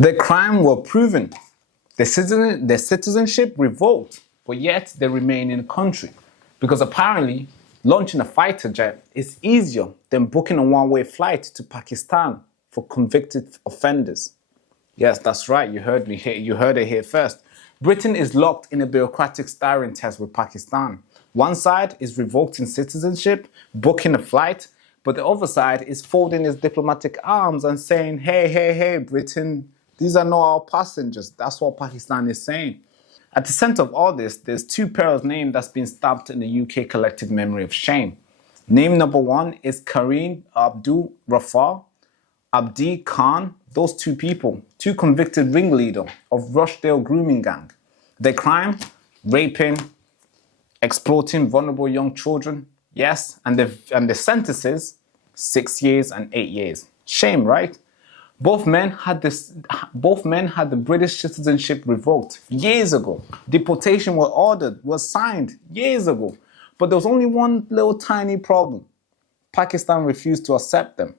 Their crime were proven. Their citizenship revoked, but yet they remain in the country. Because apparently, launching a fighter jet is easier than booking a one-way flight to Pakistan for convicted offenders. Yes, that's right, you heard me here. You heard it here first. Britain is locked in a bureaucratic staring test with Pakistan. One side is revoking citizenship, booking a flight, but the other side is folding its diplomatic arms and saying, hey, Britain, these are not our passengers. That's what Pakistan is saying. At the center of all this, there's two pairs names that's been stamped in the UK collective memory of shame. Name number one is Kareem Abdul Rafah Abdi Khan. Those two people, two convicted ringleaders of Rochdale grooming gang. Their crime, raping, exploiting vulnerable young children. Yes, and the sentences, 6 years and 8 years. Shame, right? Both men had the British citizenship revoked years ago. Deportation was signed years ago. But there was only one little tiny problem. Pakistan refused to accept them.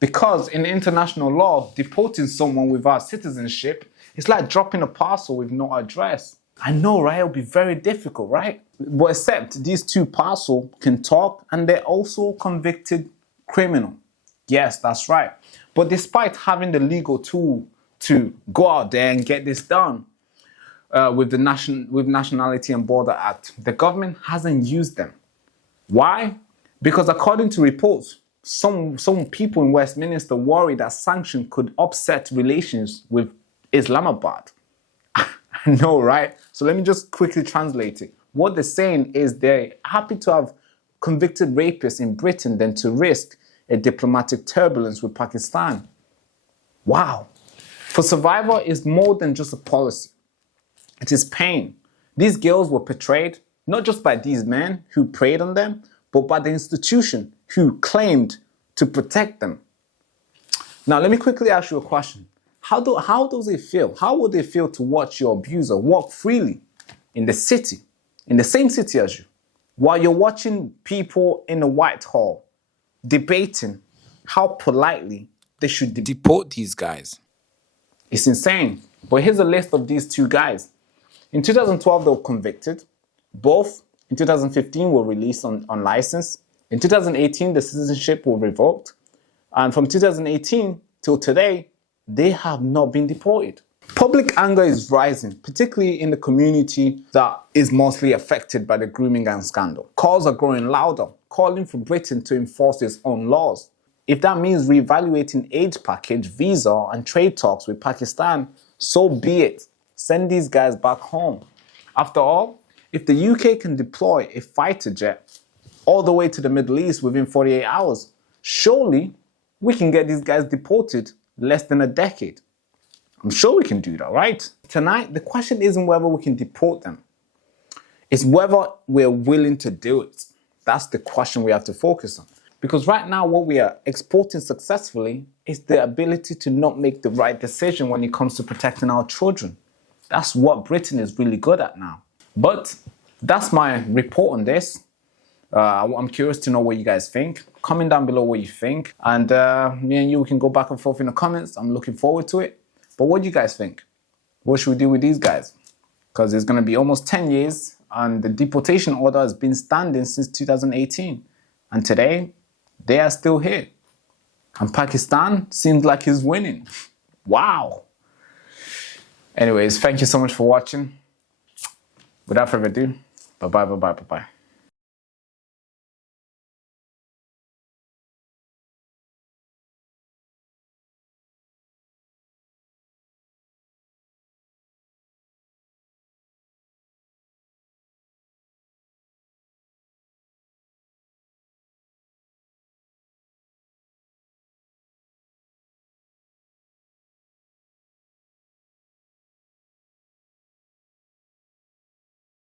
Because in international law, deporting someone without citizenship is like dropping a parcel with no address. I know, right? It'll be very difficult, right? But except these two parcels can talk and they're also convicted criminal. Yes, that's right. But despite having the legal tool to go out there and get this done with Nationality and Border Act, the government hasn't used them. Why? Because according to reports, some people in Westminster worry that sanctions could upset relations with Islamabad. I know, right? So let me just quickly translate it. What they're saying is they're happy to have convicted rapists in Britain than to risk a diplomatic turbulence with Pakistan. Wow. For survivor, it's more than just a policy. It is pain. These girls were portrayed not just by these men who preyed on them, but by the institution who claimed to protect them. Now, let me quickly ask you a question. How does it feel? How would it feel to watch your abuser walk freely in the city, in the same city as you, while you're watching people in the Whitehall debating how politely they should deport these guys? It's insane. But here's a list of these two guys. In 2012, they were convicted. Both in 2015 were released on license. In 2018, the citizenship was revoked. And from 2018 till today, they have not been deported. Public anger is rising, particularly in the community that is mostly affected by the grooming gang scandal. Calls are growing louder, calling for Britain to enforce its own laws. If that means reevaluating aid package, visa, and trade talks with Pakistan, so be it. Send these guys back home. After all, if the UK can deploy a fighter jet all the way to the Middle East within 48 hours, surely we can get these guys deported less than a decade. I'm sure we can do that, right? Tonight, the question isn't whether we can deport them. It's whether we're willing to do it. That's the question we have to focus on. Because right now, what we are exporting successfully is the ability to not make the right decision when it comes to protecting our children. That's what Britain is really good at now. But that's my report on this. I'm curious to know what you guys think. Comment down below what you think. And me and you can go back and forth in the comments. I'm looking forward to it. But what do you guys think? What should we do with these guys? Because it's going to be almost 10 years and the deportation order has been standing since 2018. And today, they are still here. And Pakistan seems like it's winning. Wow. Anyways, thank you so much for watching. Without further ado, bye-bye.